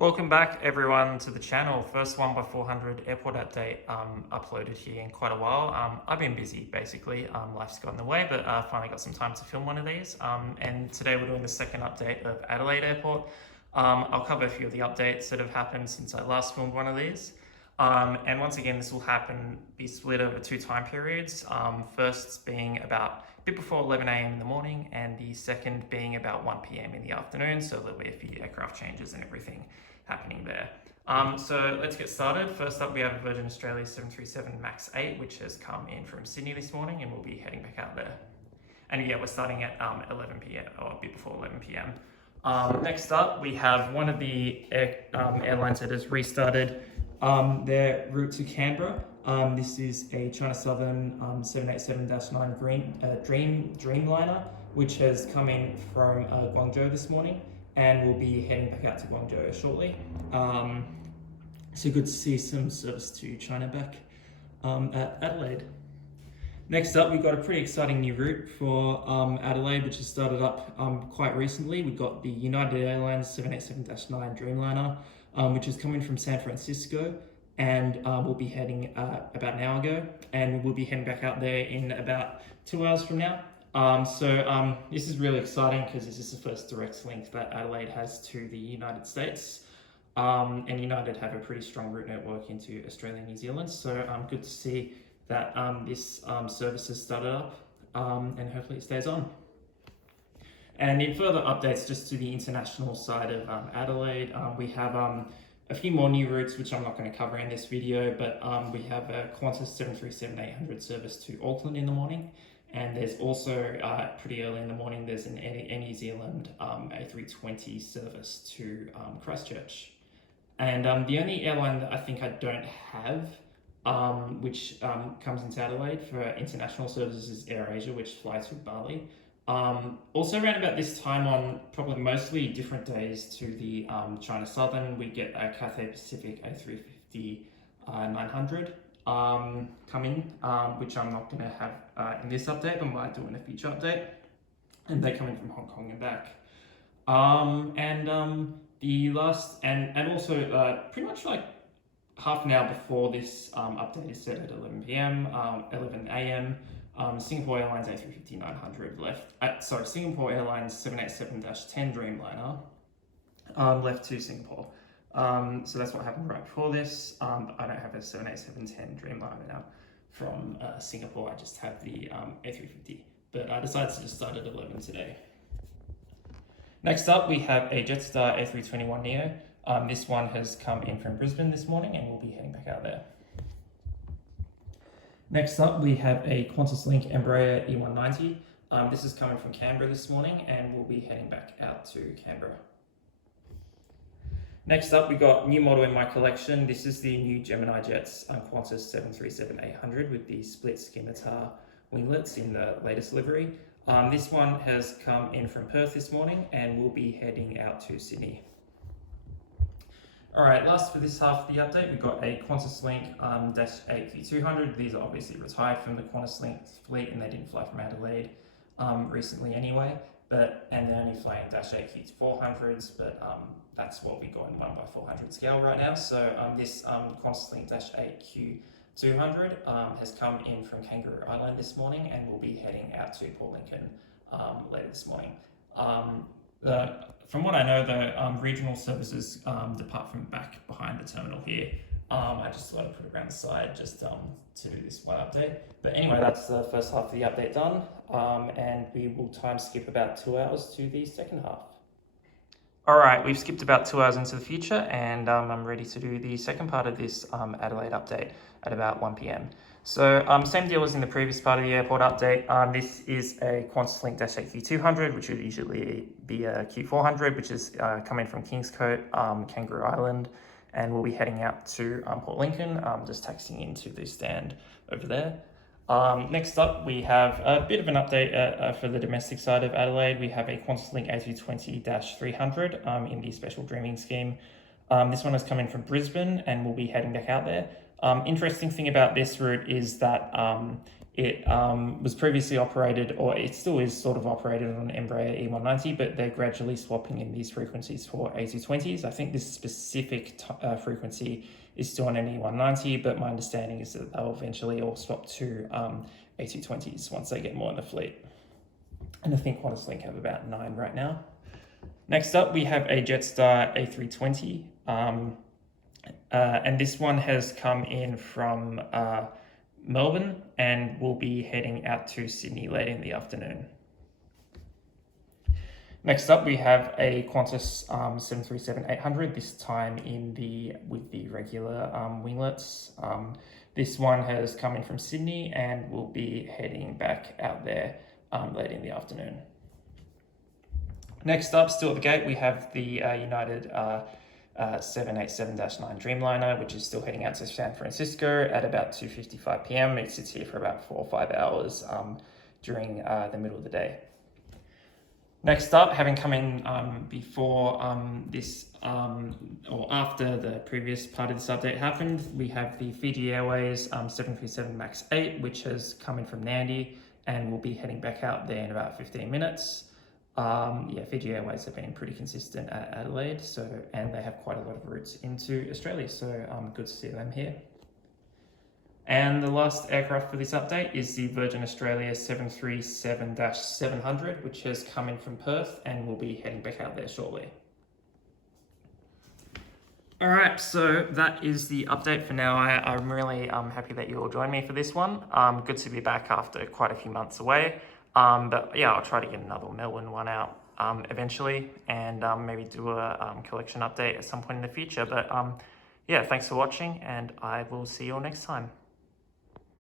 Welcome back everyone to the channel. First 1x400 airport update uploaded here in quite a while. I've been busy basically, life's got in the way, but finally got some time to film one of these. And today we're doing the second update of Adelaide Airport. I'll cover a few of the updates that have happened since I last filmed one of these. And once again, this will be split over two time periods. First being about a bit before 11 a.m. in the morning, and the second being about 1 p.m. in the afternoon. So there'll be a few aircraft changes and everything happening there. So let's get started. First up, we have Virgin Australia 737 MAX 8, which has come in from Sydney this morning, and we'll be heading back out there. And yeah, we're starting at 11 p.m. or a bit before 11 p.m. Next up, we have one of the airlines that has restarted their route to Canberra. This is a China Southern 787-9 Dreamliner, which has come in from Guangzhou this morning, and we'll be heading back out to Guangzhou shortly. So good to see some service to China back at Adelaide. Next up, we've got a pretty exciting new route for Adelaide, which has started up quite recently. We've got the United Airlines 787-9 Dreamliner, which is coming from San Francisco, and we'll be heading about an hour ago, and we'll be heading back out there in about 2 hours from now. This is really exciting because this is the first direct link that Adelaide has to the United States. And United have a pretty strong route network into Australia and New Zealand. So good to see that this service has started up, and hopefully it stays on. And in further updates just to the international side of Adelaide, we have a few more new routes, which I'm not going to cover in this video, but we have a Qantas 737-800 service to Auckland in the morning. And there's also, pretty early in the morning, there's an Air New Zealand A320 service to Christchurch. And the only airline that I think I don't have, which comes into Adelaide for international services, is AirAsia, which flies to Bali. Also around about this time on probably mostly different days to the China Southern, we get a Cathay Pacific A350-900 come in, which I'm not going to have in this update, but might do in a future update. And they come in from Hong Kong and back. The last, and also pretty much like half an hour before this update is set at 11 p.m, 11 a.m, Singapore Airlines A350-900 left, Singapore Airlines 787-10 Dreamliner left to Singapore. So that's what happened right before this. I don't have a 787-10 Dreamliner now from Singapore. I just have the A350, but I decided to just start at 11 today. Next up, we have a Jetstar A321neo. This one has come in from Brisbane this morning, and we'll be heading back out there. Next up, we have a QantasLink Embraer E190. This is coming from Canberra this morning, and we'll be heading back out to Canberra. Next up, we got new model in my collection. This is the new Gemini Jets Qantas 737-800 with the split scimitar winglets in the latest livery. This one has come in from Perth this morning, and we'll be heading out to Sydney. All right, last for this half of the update, we've got a QantasLink -8Q200. These are obviously retired from the QantasLink fleet, and they didn't fly from Adelaide recently anyway. And they're only flying -8Q400s, but that's what we got in 1x400 scale right now. So this QantasLink -8Q200 has come in from Kangaroo Island this morning, and we'll be heading out to Port Lincoln later this morning. From what I know, the regional services depart from back behind the terminal here. I just thought I'd put it around the side just to do this one update. But anyway, that's the first half of the update done. And we will time skip about 2 hours to the second half. All right, we've skipped about 2 hours into the future, and I'm ready to do the second part of this Adelaide update at about 1 p.m. So same deal as in the previous part of the airport update. This is a QantasLink -8Q200, which would usually be a Q400, which is coming from Kingscote, Kangaroo Island, and we'll be heading out to Port Lincoln, just taxiing into the stand over there. Next up, we have a bit of an update for the domestic side of Adelaide. We have a QantasLink A220-300 in the special dreaming scheme. This one has come in from Brisbane, and we'll be heading back out there. Interesting thing about this route is that it was previously operated, or it still is sort of operated on Embraer E190, but they're gradually swapping in these frequencies for A220s. I think this specific frequency is still on an E190, but my understanding is that they'll eventually all swap to A220s once they get more in the fleet. And I think QantasLink have about 9 right now. Next up, we have a Jetstar A320. And this one has come in from Melbourne and will be heading out to Sydney late in the afternoon. Next up, we have a Qantas 737-800, this time with the regular winglets. This one has come in from Sydney and will be heading back out there late in the afternoon. Next up, still at the gate, we have the United 787-9 Dreamliner, which is still heading out to San Francisco at about 2:55 p.m. It sits here for about 4 or 5 hours during the middle of the day. Next up, having come in before this or after the previous part of this update happened, we have the Fiji Airways 737 MAX 8, which has come in from Nandi and will be heading back out there in about 15 minutes. Fiji Airways have been pretty consistent at Adelaide, and they have quite a lot of routes into Australia, so good to see them here. And the last aircraft for this update is the Virgin Australia 737-700, which has come in from Perth and will be heading back out there shortly. All right, so that is the update for now. I'm really happy that you all joined me for this one. Good to be back after quite a few months away. But yeah, I'll try to get another Melbourne one out eventually, and maybe do a collection update at some point in the future. But yeah, thanks for watching, and I will see you all next time.